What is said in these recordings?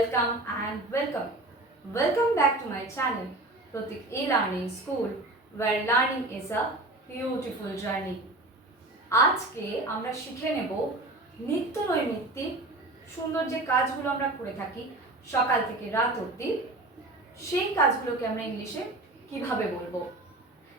welcome and welcome. Welcome back to my channel, Pratik E-Learning School, where learning is a beautiful journey. আজকে আমরা শিখে নেব নিত্য নৈমিত্তিক সুন্দর যে কাজগুলো আমরা করে থাকি সকাল থেকে রাত অবধি, সেই কাজগুলোকে আমরা ইংলিশে কিভাবে বলবো।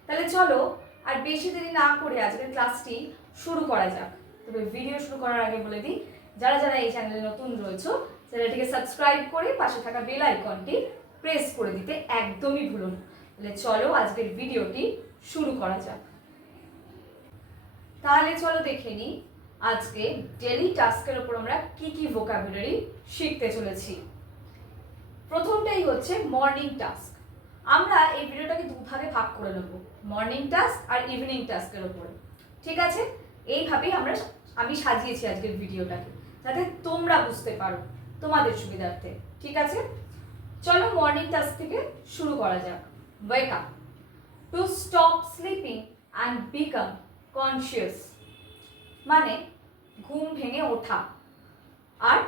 তাহলে চলো আর বেশি দেরি না করে আজকের ক্লাসটি শুরু করা যাক। তবে ভিডিও শুরু করার আগে বলে দিই, যারা যারা এই চ্যানেলে নতুন রয়েছে চ্যানেলটিকে সাবস্ক্রাইব করে পাশে থাকা বেল আইকনটি প্রেস করে দিতে একদমই ভুলো না। তাহলে চলো আজকের ভিডিওটি শুরু করা যাক। তাহলে চলো দেখে নিই আজকে ডেইলি টাস্কের উপর আমরা কি কি ভোকাবুলারি শিখতে চলেছি। প্রথমটাই হচ্ছে মর্নিং টাস্ক। আমরা এই ভিডিওটাকে দুভাগে ভাগ করে নেব, মর্নিং টাস্ক আর ইভিনিং টাস্কের উপরে। ঠিক আছে, এইভাবেই আমি সাজিয়েছি আজকের ভিডিওটাকে, যাতে তোমরা বুঝতে পারো তোমাদের সুবিধার্থে। ঠিক আছে, চলো মর্নিং টাস্ক থেকে শুরু করা যাক। Wake up, to stop sleeping and become conscious, মানে ঘুম ভেঙে ওঠা আর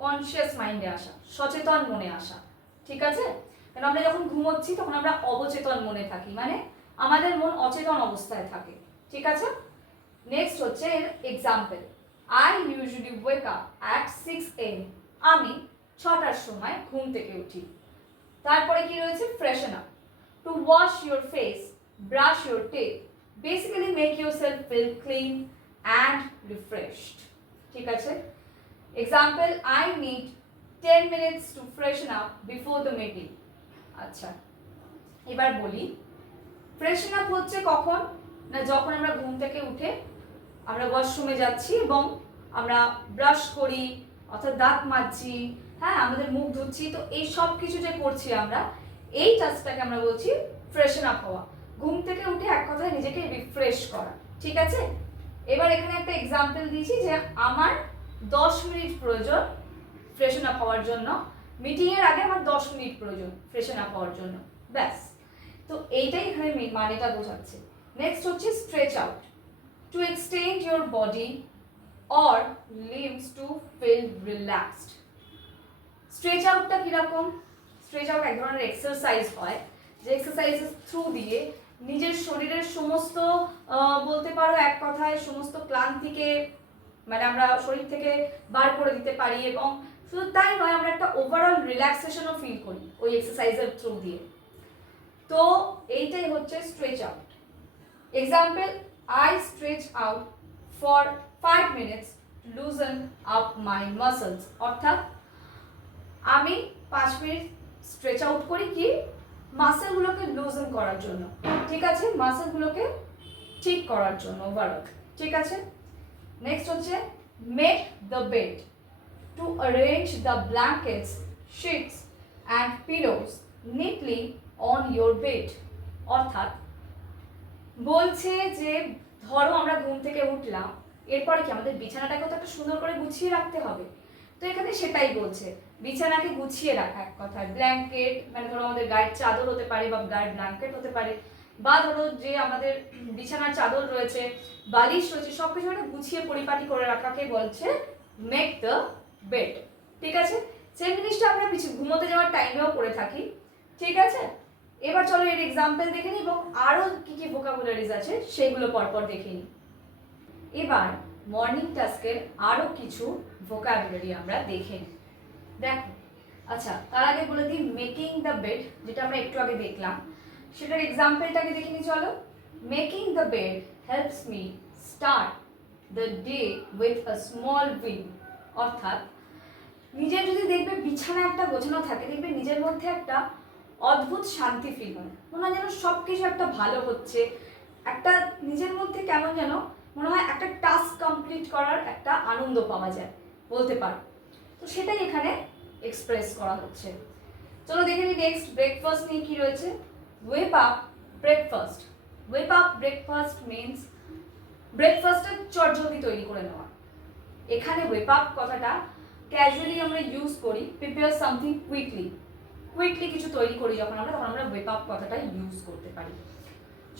কনসিয়াস মাইন্ডে আসা, সচেতন মনে আসা। ঠিক আছে, কারণ আমরা যখন ঘুমোচ্ছি তখন আমরা অবচেতন মনে থাকি, মানে আমাদের মন অচেতন অবস্থায় থাকে। ঠিক আছে, নেক্সট হচ্ছে এর example. I usually wake up at 6 AM, আমি 6টার সময় ঘুম থেকে উঠি। তারপরে কি রয়েছে, freshen up, to wash your face, brush your teeth, basically make yourself feel clean and refreshed. ঠিক আছে, example, I need 10 minutes to freshen up before the meeting. আচ্ছা, এবার বলি ফ্রেশন আপ হচ্ছে কখন না, যখন আমরা ঘুম থেকে উঠে আমরা ওয়াশরুমে যাচ্ছি এবং আমরা ব্রাশ করি অর্থাৎ দাঁত মাজছি, হ্যাঁ আমাদের মুখ ধুচ্ছি, তো এই সব কিছু যে করছি আমরা, এই টাস্কটাকে আমরা বলছি ফ্রেশন আপ হওয়া। ঘুম থেকে উঠে এক কথায় নিজেকে রিফ্রেশ করা। ঠিক আছে, এবার এখানে একটা এক্সাম্পল দিয়েছি যে আমার 10 মিনিট প্রয়োজন ফ্রেশন আপ হওয়ার জন্য, মিটিংয়ের আগে আমার 10 মিনিট প্রয়োজন ফ্রেশন আপ হওয়ার জন্য, ব্যাস। তো এইটাই এখানে মানেটা বোঝাচ্ছে। নেক্সট হচ্ছে stretch out, to extend your body or limbs to feel relaxed. Stretch আউটটা কীরকম, স্ট্রেচ আউট এক ধরনের এক্সারসাইজ হয়, যে এক্সারসাইজের থ্রু দিয়ে নিজের শরীরের সমস্ত বলতে পারো এক কথায় সমস্ত ক্লান্তিকে মানে আমরা শরীর থেকে বার করে দিতে পারি, এবং শুধু তাই নয় আমরা একটা ওভারঅল রিল্যাক্সেশনও ফিল করি ওই এক্সারসাইজের থ্রু দিয়ে। তো এইটাই হচ্ছে stretch out. Example, I stretch out for 5 minutes to loosen up my muscles, অর্থাৎ আমি 5 মিনিট স্ট্রেচ আউট করি কি, মাসেলগুলোকে লুজেন করার জন্য। ঠিক আছে, মাসেলগুলোকে ঠিক করার জন্য ওভারঅল। ঠিক আছে, নেক্সট হচ্ছে make the bed, to arrange the blankets, shits and pillows neatly on your bed. অর্থাৎ বলছে যে ধরো আমরা ঘুম থেকে উঠলাম, এরপরে কি আমাদের বিছানাটাকে তো একটা সুন্দর করে গুছিয়ে রাখতে হবে। তো এখানে সেটাই বলছে, বিছানাকে গুছিয়ে রাখা, এক কথায় ব্ল্যাঙ্কেট মানে ধরো আমাদের গায়ের চাদর হতে পারে বা গায়ের ব্ল্যাঙ্কেট হতে পারে, বা ধরো যে আমাদের বিছানার চাদর রয়েছে, বালিশ রয়েছে, সব কিছু একটা গুছিয়ে পরিপাটি করে রাখাকে বলছে মেক দ্য বেড। ঠিক আছে, সেই জিনিসটা আমরা ঘুমোতে যাওয়ার টাইমেও করে থাকি। ঠিক আছে, এবার চলো এর এক্সাম্পল দেখে নিই এবং আরও কী কী ভোকাবুলারিজ আছে সেগুলো পরপর দেখে নিই। এবার মর্নিং টাস্কের আরও কিছু ভোকাবুলারি আমরা দেখে নিই। দেখো, আচ্ছা তার আগে বলে দিই মেকিং দ্য বেড, যেটা আমরা একটু আগে দেখলাম, সেটার এক্সাম্পলটাকে দেখে নিই চলো। Making the bed helps me start the day with a small win. অর্থাৎ নিজের যদি দেখবে বিছানা একটা গোছানো থাকে, দেখবে নিজের মধ্যে একটা অদ্ভুত শান্তি ফিল হয়, মনে হয় যেন সব কিছু একটা ভালো হচ্ছে, একটা নিজের মধ্যে কেমন যেন মনে হয় একটা টাস্ক কমপ্লিট করার একটা আনন্দ পাওয়া যায় বলতে পারো। তো সেটাই এখানে এক্সপ্রেস করা হচ্ছে। চলো দেখে নিই নেক্সট ব্রেকফাস্ট নিয়ে কী রয়েছে। Wake up breakfast, wake up breakfast means ব্রেকফাস্টের চটজলদি তৈরি করে নেওয়া। এখানে ওয়েক আপ কথাটা ক্যাজুয়ালি আমরা ইউজ করি, প্রিপেয়ার সামথিং কুইকলি, কুইকলি কিছু তৈরি করি যখন আমরা, তখন আমরা ওয়েক আপ কথাটা ইউজ করতে পারি।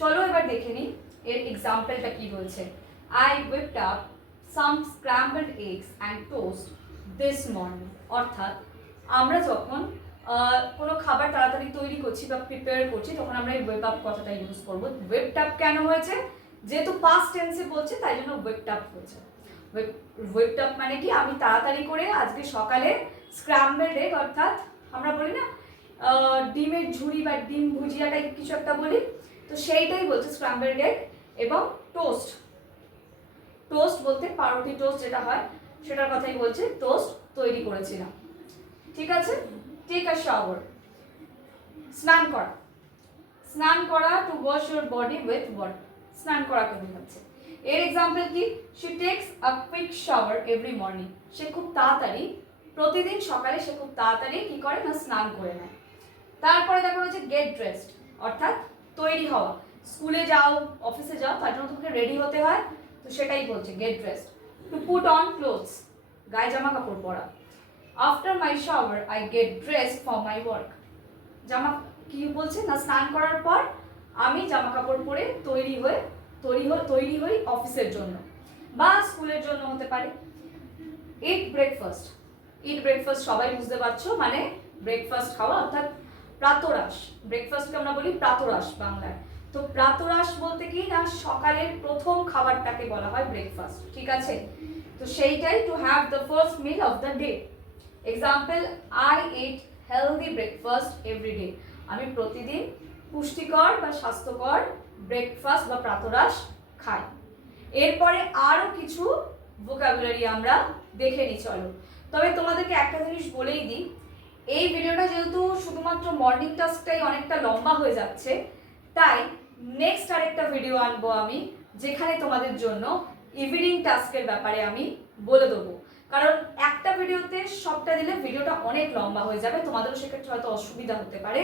চলো এবার দেখে নিই এর এক্সাম্পলটা কি রয়েছে। I whipped up some scrambled eggs and toast this morning। অর্থাৎ আমরা যখন কোনো খাবার তাড়াতাড়ি তৈরি করছি বা প্রিপেয়ার করছি তখন আমরা এই ওয়েব আপ কথাটা ইউজ করবো। ওয়েবড আপ কেন হয়েছে? যেহেতু পাস্ট টেন্সে বলছে তাই জন্য ওয়েবড আপ হয়েছে। ওয়েবড আপ মানে কি, আমি তাড়াতাড়ি করে আজকে সকালে স্ক্র্যাম্বলড এগ, অর্থাৎ আমরা বলি না ডিমের ঝুড়ি বা ডিম ভুজিয়া টাইপ কিছু একটা বলি, তো সেইটাই বলছে স্ক্র্যাম্বলড এগ। এবং টোস্ট, টোস্ট বলতে পাউরুটি টোস্ট যেটা হয় সেটার কথাই বলছে, টোস্ট তৈরি করেছিলাম। ঠিক আছে। টেক আ শাওয়ার, স্নান করা। স্নান করা, to wash your body with water. স্নান করাকে বোঝাচ্ছে। এর এক্সাম্পল কি? She takes a quick shower every morning. সে খুব তাড়াতাড়ি, প্রতিদিন সকালে সে খুব তাড়াতাড়ি কি করে না, স্নান করে নেয়। তারপরে দেখো হচ্ছে গেট ড্রেসড, অর্থাৎ তৈরি হওয়া। স্কুলে যাও, অফিসে যাও, তার জন্য তোমাকে রেডি হতে হয়, তো সেটাই বলছে get dressed. To put on clothes, গায়ে জামা কাপড় পরা। After my shower I get dressed for my work. জামা কি বলছে না, স্নান করার পর আমি জামা কাপড় পরে তৈরি হই অফিসের জন্য বা স্কুলের জন্য হতে পারে। ইট ব্রেকফাস্ট, ইট ব্রেকফাস্ট সবাই বুঝতে পারছো, মানে ব্রেকফাস্ট খাওয়া অর্থাৎ প্রাতরাশ। ব্রেকফাস্টকে আমরা বলি প্রাতরাশ বাংলায়। তো প্রাতরাশ বলতে কি না, সকালের প্রথম খাবারটাকে বলা হয় ব্রেকফাস্ট। ঠিক আছে, তো সেইটাই, to have the first meal of the day. Example, I eat healthy breakfast every day. আমি প্রতিদিন পুষ্টিকর বা স্বাস্থ্যকর ব্রেকফাস্ট বা প্রাতরাশ খাই। এরপরে আরও কিছু ভোকাবুলারি আমরা দেখে নিই, চলো। তবে তোমাদেরকে একটা জিনিস বলেই দিই, এই ভিডিওটা যেহেতু শুধুমাত্র মর্নিং টাস্কটাই অনেকটা লম্বা হয়ে যাচ্ছে, তাই নেক্সট আরেকটা ভিডিও আনবো আমি, যেখানে তোমাদের জন্য ইভিনিং টাস্কের ব্যাপারে আমি বলে দেবো। কারণ একটা ভিডিওতে সবটা দিলে ভিডিওটা অনেক লম্বা হয়ে যাবে, তোমাদেরও সেক্ষেত্রে হয়তো অসুবিধা হতে পারে।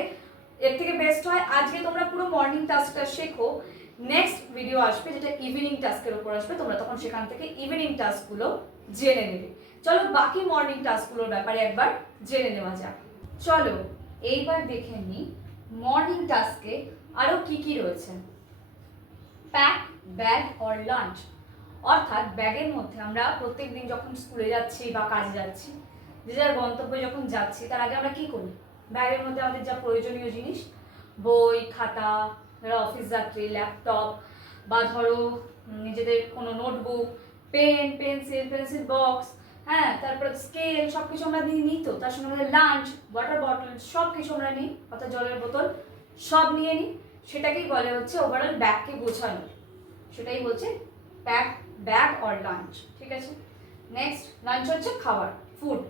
এর থেকে বেস্ট হয় আজকে তোমরা পুরো মর্নিং টাস্কটা শেখো, নেক্সট ভিডিও আসবে যেটা ইভিনিং টাস্কের উপর আসবে, তোমরা তখন সেখান থেকে ইভিনিং টাস্কগুলো জেনে নেবে। চলো বাকি মর্নিং টাস্কগুলোর ব্যাপারে একবার জেনে নেওয়া যাক। চলো এইবার দেখে নিই মর্নিং টাস্কে আরও কি কি রয়েছে। প্যাক ব্যাগ অর লাঞ্চ, অর্থাৎ ব্যাগের মধ্যে আমরা প্রত্যেক দিন যখন স্কুলে যাচ্ছি বা কাজে যাচ্ছি, যে যার গন্তব্যে যখন যাচ্ছি তার আগে আমরা কি করি, ব্যাগের মধ্যে আমাদের যা প্রয়োজনীয় জিনিস, বই খাতা, যারা অফিস যাত্রী ল্যাপটপ বা ধরো নিজেদের কোনো নোটবুক, পেন পেন্সিল বক্স, হ্যাঁ, তারপরে স্কেল, সব কিছু আমরা নিই তো। তার সঙ্গে আমাদের লাঞ্চ, ওয়াটার বটল, সব কিছু আমরা নিই, অর্থাৎ জলের বোতল সব নিয়ে নিই। সেটাকেই বলে হচ্ছে ওভারঅল ব্যাগকে গোছানো, সেটাই বলছে প্যাক ব্যাগ অর লাঞ্চ। ঠিক আছে। নেক্সট, লাঞ্চ হচ্ছে খাবার, food.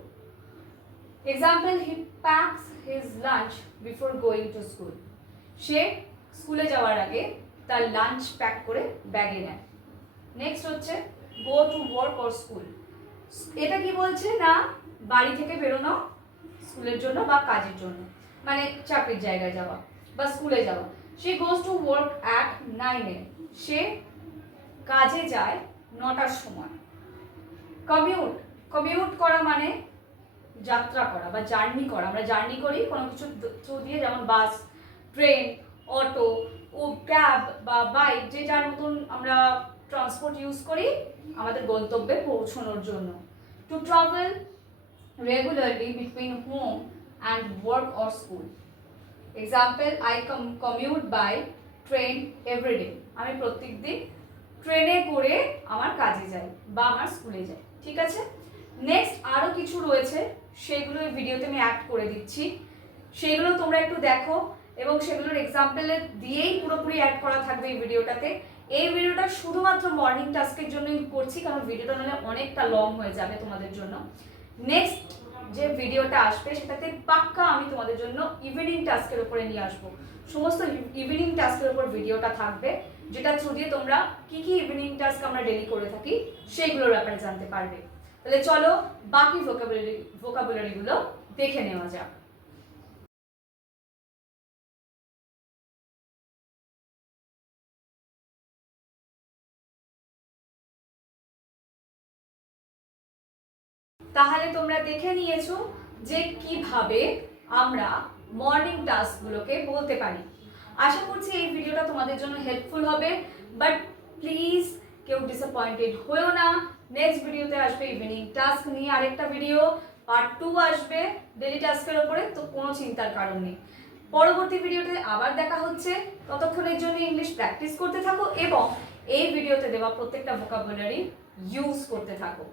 Example, he packs his lunch before going to school. সে স্কুলে যাওয়ার আগে তার লাঞ্চ প্যাক করে ব্যাগে নেয়। নেক্সট হচ্ছে go to work or school. এটা কি বলছে না, বাড়ি থেকে বেরোনো স্কুলের জন্য বা কাজের জন্য, মানে চাকরির জায়গায় যাওয়া বা স্কুলে যাওয়া। সে goes to work at 9 AM। সে কাজে যায় 9টার সময়। কমিউট, কমিউট করা মানে যাত্রা করা বা জার্নি করা। আমরা জার্নি করি কোনো কিছু থ্রু দিয়ে, যেমন বাস, ট্রেন, অটো ও ক্যাব বা বাইক, যে যার মতন আমরা ট্রান্সপোর্ট ইউজ করি আমাদের গন্তব্যে পৌঁছানোর জন্য। To travel regularly between home and work or school. Example, I commute by train everyday. আমি প্রত্যেক দিন ট্রেনে করে আমার কাজে যাই বা আমার স্কুলে যাই। ঠিক আছে। নেক্সট আরও কিছু রয়েছে, সেগুলো এই ভিডিওতে আমি অ্যাড করে দিচ্ছি, সেগুলো তোমরা একটু দেখো এবং সেগুলোর এক্সাম্পলে দিয়েই পুরোপুরি অ্যাড করা থাকবে এই ভিডিওটাতে। এই ভিডিওটা শুধুমাত্র মর্নিং টাস্কের জন্যই করছি, কারণ ভিডিওটা নাহলে অনেকটা লং হয়ে যাবে তোমাদের জন্য। নেক্সট যে ভিডিওটা আসবে সেটাতে পাক্কা আমি তোমাদের জন্য ইভিনিং টাস্কের উপরে নিয়ে আসবো। সমস্ত ইভিনিং টাস্কের উপর ভিডিওটা থাকবে, যেটা থ্রু দিয়ে তোমরা কি কি ইভিনিং টাস্ক আমরা ডেলি করে থাকি সেইগুলোর ব্যাপারে জানতে পারবে। তাহলে চলো বাকি ভোকাবুলারিগুলো দেখে নেওয়া যাক। তাহলে তোমরা দেখে নিয়েছো যে কিভাবে আমরা মর্নিং টাস্কগুলোকে বলতে পারি। আশা করছি এই ভিডিওটা তোমাদের জন্য হেল্পফুল হবে, বাট প্লিজ কেউ ডিসঅ্যাপয়েন্টেড হয়েও না। নেক্সট ভিডিওতে আসবে ইভিনিং টাস্ক নিয়ে আরেকটা ভিডিও, পার্ট 2 আসবে ডেলি টাস্কের ওপরে, তো কোনো চিন্তার কারণ নেই। পরবর্তী ভিডিওতে আবার দেখা হচ্ছে, ততক্ষণের জন্য ইংলিশ প্র্যাকটিস করতে থাকো এবং এই ভিডিওতে দেওয়া প্রত্যেকটা ভোকাবুলারি ইউজ করতে থাকো।